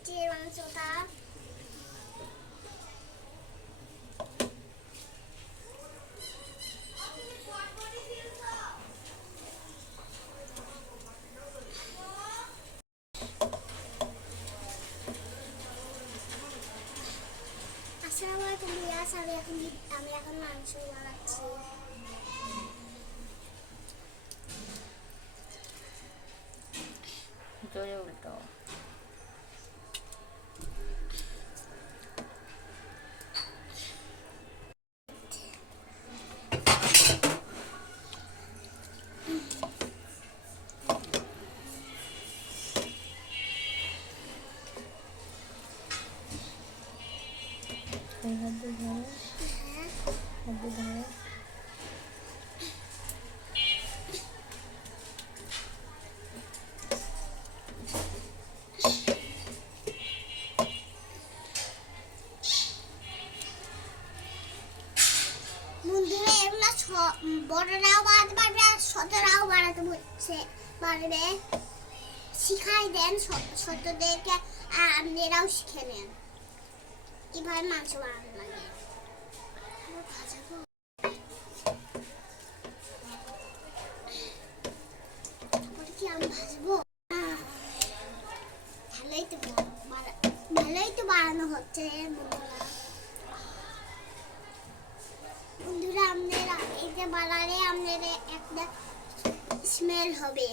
মাছের মাংসটা আসসালামু আলাইকুম ভিউয়ার্স, আমি এখন মাংস বানাচ্ছি। জোরে উল্টো। হাত দিয়ে ধরো, হাত দিয়ে ধরো। বন্ধুরা, এগুলো বড়রাও বানাতে পারবে আর ছোটরাও বানাতে পারবে। শিখাই দেন ছোটদেরকে, আর আপনারাও শিখে নেন কিভাবে মাংস বানাতে লাগে। কি আমি ভাজবো? ভালোই তো বানানো হচ্ছে বন্ধুরা। আপনারা এই যে বানালে আপনাদের একটা স্মেল হবে।